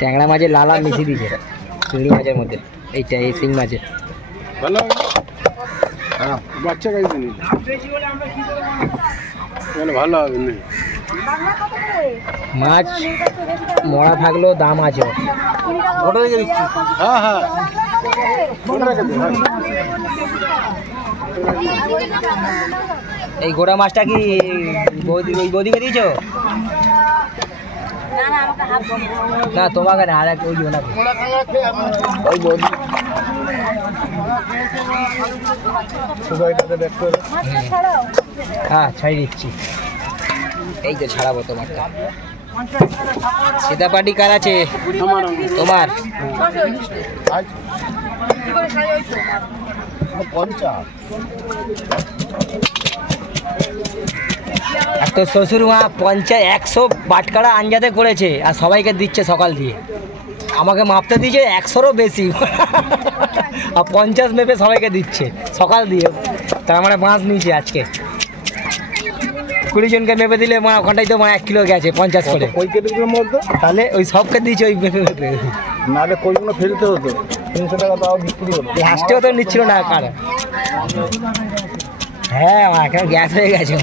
ট্যাংরা মাছের লালা মিশিয়ে দিয়েছে চিংড়ি মাছের মধ্যে, এইটা এই শিং মাছের। ভালো বাচ্চা গাইছে নি ভালো হবে না। মাছ মরা থাকলেও দাম আছে। হ্যাঁ হ্যাঁ এই গোড়া মাছটা কি বৌদিকে দিয়েছো? না তোমাকে না, আর এক ওই ওই বৌদি। হ্যাঁ ছাড়িয়ে দিচ্ছি, এই তো ছাড়াবো তোমারটা। সীতাপাটি কার আছে? তোমার। তো শ্বশুর মা 100 বাটকারা আঞ্জাতে করেছে আর সবাইকে দিচ্ছে সকাল দিয়ে। আমাকে মাপতে দিয়েছে 100-রও বেশি আর 50 মেপে সবাইকে দিচ্ছে সকাল দিয়ে। তার মানে মাছ নিয়েছে আজকে 20 জনকে মেপে দিলে মা ওখানটাই তো 1 কিলো গেছে 50 করে। ওই কেটেগুলোর মধ্যে তাহলে ওই সবকে দিয়েছে ওই মেপে মেপে, নাহলে কইগুলো ফেলতে হতো। 300 টাকা তাও বিক্রি হতো। লাস্টেও তো নিচ্ছিল না কার। হ্যাঁ আমার এখানে গ্যাস হয়ে গেছে।